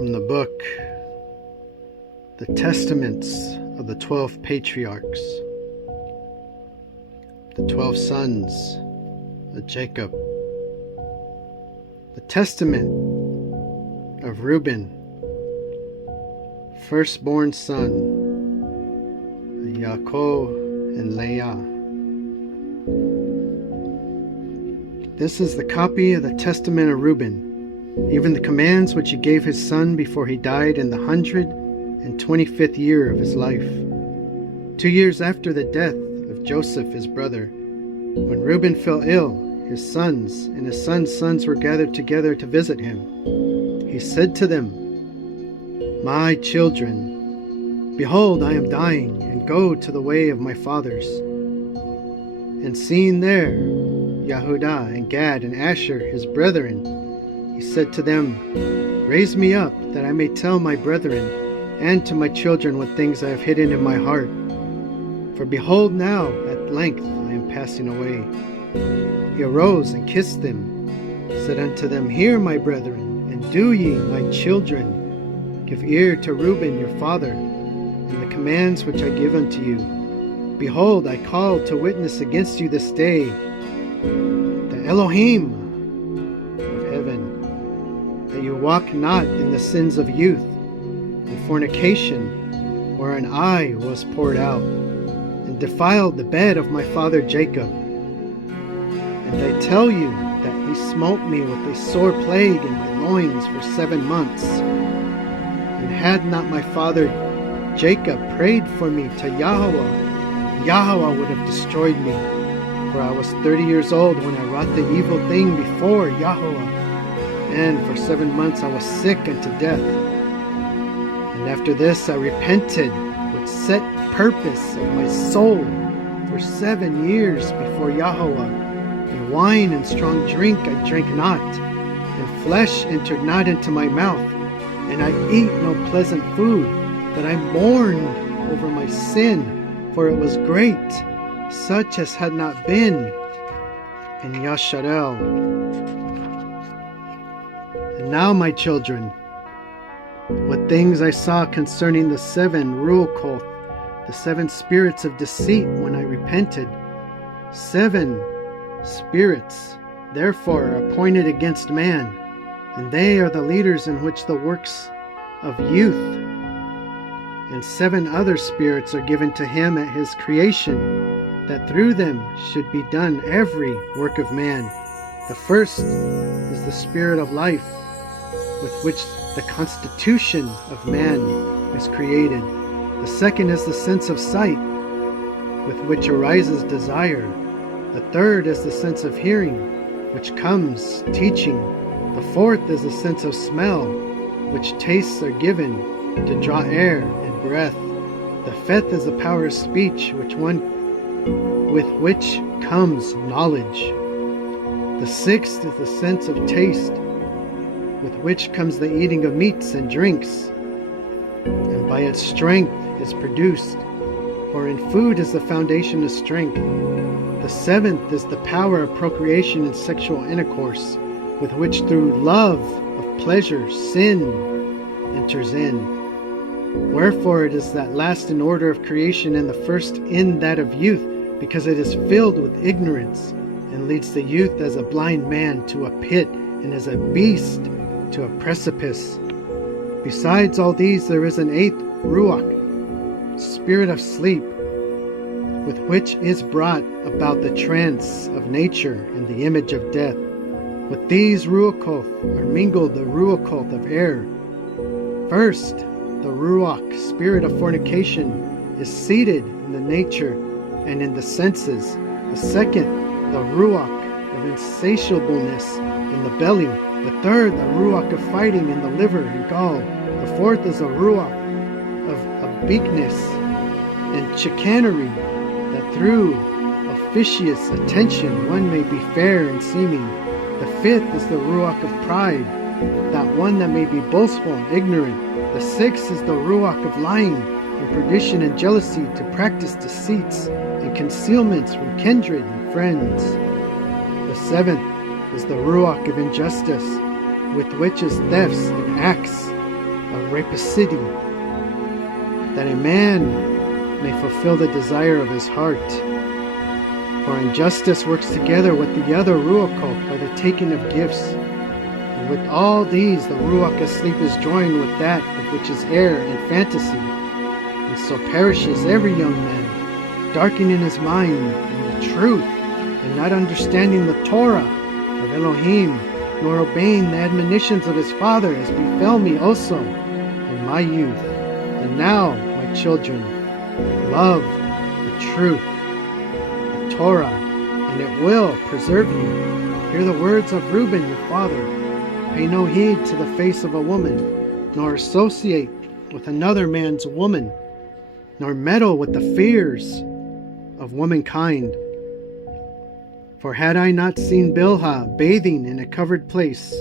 From the book, The Testaments of the 12 Patriarchs, the 12 sons of Jacob. The testament of Rueben, firstborn son of Yaakov and Leah. This is the copy of the testament of Rueben, even the commands which he gave his son before he died in the 125th year of his life, 2 years after the death of Joseph his brother. When Rueben fell ill, his sons and his sons' sons were gathered together to visit him. He said to them, "My children, behold, I am dying, and go to the way of my fathers." And seeing there Yehudah and Gad and Asher his brethren, he said to them, "Raise me up, that I may tell my brethren and to my children what things I have hidden in my heart. For behold, now at length I am passing away." He arose and kissed them, said unto them, "Hear, my brethren, and do ye, my children, give ear to Rueben your father, and the commands which I give unto you. Behold, I call to witness against you this day the Elohim of heaven, that you walk not in the sins of youth, in fornication, wherein I was poured out, and defiled the bed of my father Jacob. And I tell you that he smote me with a sore plague in my loins for 7 months. And had not my father Jacob prayed for me to Yahweh, Yahweh would have destroyed me. For I was 30 years old when I wrought the evil thing before Yahweh, and for 7 months I was sick unto death. And after this I repented with set purpose of my soul for 7 years before Yahweh. And wine and strong drink I drank not, and flesh entered not into my mouth, and I ate no pleasant food, but I mourned over my sin, for it was great, such as had not been in Yasharel. And now, my children, what things I saw concerning the 7 Ruach, the 7 spirits of deceit, when I repented. 7 spirits, therefore, are appointed against man, and they are the leaders in which the works of youth. And 7 other spirits are given to him at his creation, that through them should be done every work of man. The first is the spirit of life, with which the constitution of man is created. The second is the sense of sight, with which arises desire. The third is the sense of hearing, which comes teaching. The fourth is the sense of smell, which tastes are given to draw air and breath. The fifth is the power of speech, with which comes knowledge. The sixth is the sense of taste, with which comes the eating of meats and drinks, and by its strength is produced, for in food is the foundation of strength. The seventh is the power of procreation and sexual intercourse, with which through love of pleasure sin enters in. Wherefore it is that last in order of creation, and the first in that of youth, because it is filled with ignorance, and leads the youth as a blind man to a pit, and as a beast to a precipice. Besides all these there is an 8th Ruach, spirit of sleep, with which is brought about the trance of nature and the image of death. With these Ruach are mingled the Ruach of air. First, the Ruach, spirit of fornication, is seated in the nature and in the senses. The second, the Ruach of insatiableness in the belly. The third, the Ruach of fighting in the liver and gall. The fourth is a Ruach of obliqueness and chicanery, that through officious attention one may be fair in seeming. The fifth is the Ruach of pride, that one that may be boastful and ignorant. The sixth is the Ruach of lying and perdition and jealousy, to practice deceits and concealments from kindred and friends. The seventh is the Ruach of injustice, with which is thefts and acts of rapacity, that a man may fulfill the desire of his heart. For injustice works together with the other ruach by the taking of gifts. And with all these the ruach asleep is joined with that of which is air and fantasy. And so perishes every young man, darkening his mind in the truth, and not understanding the Torah of Elohim, nor obeying the admonitions of his father, as befell me also in my youth. And now, my children, love the truth, the Torah, and it will preserve you. Hear the words of Rueben your father. Pay no heed to the face of a woman, nor associate with another man's woman, nor meddle with the fears of womankind. For had I not seen Bilhah bathing in a covered place,